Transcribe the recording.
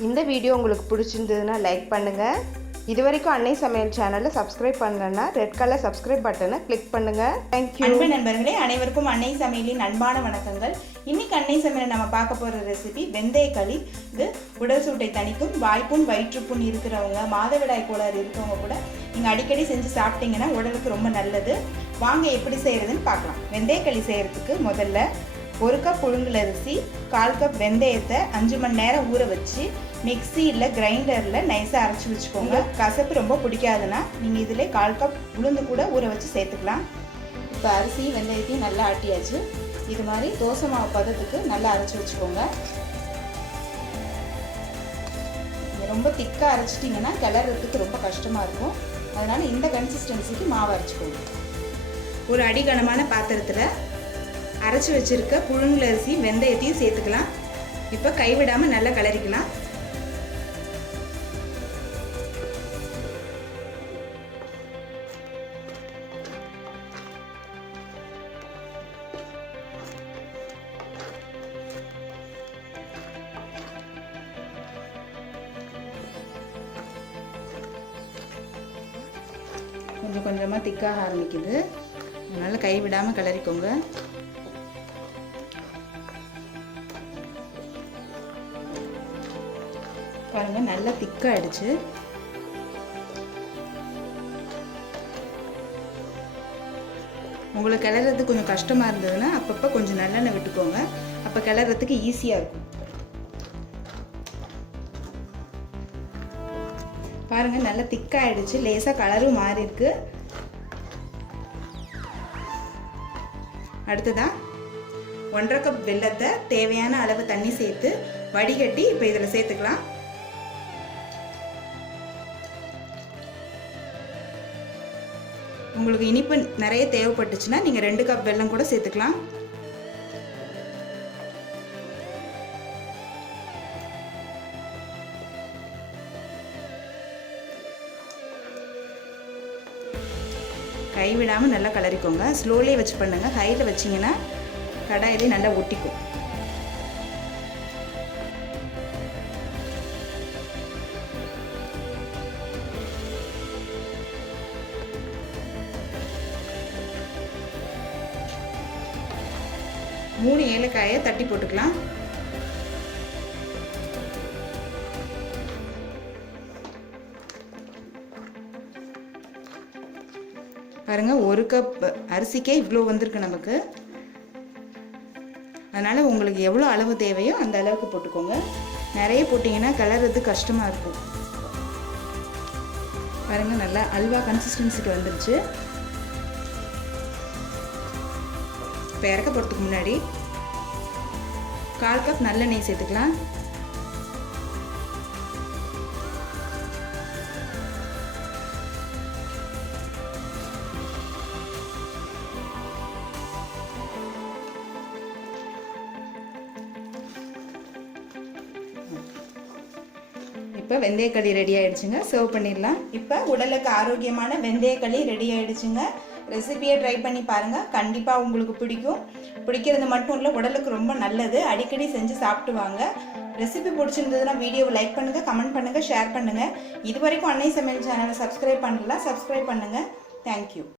இந்த வீடியோ உங்களுக்கு பிடிச்சிருந்ததுன்னா லைக் பண்ணுங்கள். இதுவரைக்கும் அன்னை சமையல் சேனலை சப்ஸ்கிரைப் பண்ணலன்னா ரெட் கலர் சப்ஸ்கிரைப் பட்டனை கிளிக் பண்ணுங்கள். தேங்க்யூ. அன்பு நண்பர்களே, அனைவருக்கும் அன்னை சமையலின் அன்பான வணக்கங்கள். இன்னைக்கு அன்னை சமையல் நம்ம பார்க்க போகிற ரெசிபி வெந்தய களி. இது உடல் சூட்டை தணிக்கும். வாய்ப்புண் வயிற்றுப்புண் இருக்கிறவங்க, மாதவிடாய் கோளாறு இருக்கிறவங்க கூட நீங்கள் அடிக்கடி செஞ்சு சாப்பிட்டீங்கன்னா உடலுக்கு ரொம்ப நல்லது. வாங்க எப்படி செய்கிறதுன்னு பார்க்கலாம். வெந்தய களி செய்கிறதுக்கு முதல்ல 1 கப் புழுங்கல் அரிசி, 1/4 கப் வெந்தயத்தை 5 மணி நேரம் ஊற வச்சு மிக்சியில் கிரைண்டரில் நைஸாக அரைச்சி வச்சுக்கோங்க. கசப்பு ரொம்ப பிடிக்காதுன்னா நீங்கள் இதில் 1/4 கப் உளுந்து கூட ஊற வச்சு சேர்த்துக்கலாம். இப்போ அரிசி வெந்தயத்தையும் நல்லா ஆட்டியாச்சு. இது மாதிரி தோசை மாவு பதத்துக்கு நல்லா அரைச்சி வச்சுக்கோங்க. ரொம்ப திக்காக அரைச்சிட்டிங்கன்னா கிளறதுக்கு ரொம்ப கஷ்டமாக இருக்கும். அதனால் இந்த கன்சிஸ்டன்சிக்கு மாவு அரைச்சிக்கோங்க. ஒரு அடிகனமான பாத்திரத்தில் அரைச்சி வச்சுருக்க புழுங்கல் அரிசி வெந்தயத்தையும் சேர்த்துக்கலாம். இப்போ கைவிடாமல் நல்லா கிளறிக்கலாம். கொஞ்சம் கொஞ்சமாக திக்காக ஆரம்பிக்குது, அதனால் கைவிடாமல் கிளறிக்கோங்க. பாருங்கள், நல்லா திக்காகிடுச்சு. உங்களுக்கு கிளறதுக்கு கொஞ்சம் கஷ்டமாக இருந்ததுன்னா அப்பப்போ கொஞ்சம் நல்லெண்ணெய் விட்டுக்கோங்க. அப்போ கிளறதுக்கு ஈஸியாக இருக்கும். பாருங்கள், நல்லா திக்காகிடுச்சு. லேசாக கலரும் மாறி இருக்கு. அடுத்ததான் 1/2 கப் வெல்லத்தை தேவையான அளவு தண்ணி சேர்த்து வடிகட்டி இப்போ இதில் சேர்த்துக்கலாம். உங்களுக்கு இனிப்பு நிறைய தேவைப்பட்டுச்சுன்னா நீங்கள் 2 கப் வெல்லம் கூட சேர்த்துக்கலாம். கைவிடாமல் நல்லா கலரிக்கோங்க. ஸ்லோலே வச்சு பண்ணுங்கள். ஹையில் வச்சிங்கன்னா கடாயிலே நல்லா ஒட்டிக்கும். மூணு ஏலக்காயை தட்டி போட்டுக்கலாம். பாருங்க, 1 கப் அரிசிக்கே இவ்வளோ வந்திருக்கு நமக்கு. அதனால் உங்களுக்கு எவ்வளோ அளவு தேவையோ அந்த அளவுக்கு போட்டுக்கோங்க. நிறைய போட்டிங்கன்னா கிளறது கஷ்டமாக இருக்கும். பாருங்கள், நல்லா அல்வா கன்சிஸ்டன்சிக்கு வந்துருச்சு. இப்போ இறக்க போகிறதுக்கு முன்னாடி 1/4 கப் நல்லெண்ணெய் சேர்த்துக்கலாம். இப்போ வெந்தயக்களி ரெடி ஆகிடுச்சுங்க. சர்வ் பண்ணிடலாம். இப்போ உடலுக்கு ஆரோக்கியமான வெந்தயக்களி ரெடி ஆகிடுச்சுங்க. ரெசிபியை ட்ரை பண்ணி பாருங்கள். கண்டிப்பாக உங்களுக்கு பிடிக்கும். பிடிக்கிறது மட்டும் இல்லை, உடலுக்கு ரொம்ப நல்லது. அடிக்கடி செஞ்சு சாப்பிட்டு வாங்க. ரெசிபி பிடிச்சிருந்ததுன்னா வீடியோவை லைக் பண்ணுங்கள், கமெண்ட் பண்ணுங்கள், ஷேர் பண்ணுங்கள். இது வரைக்கும் அன்னை சமையல் சேனலை சப்ஸ்கிரைப் பண்ணலாம், சப்ஸ்கிரைப் பண்ணுங்கள். தேங்க்யூ.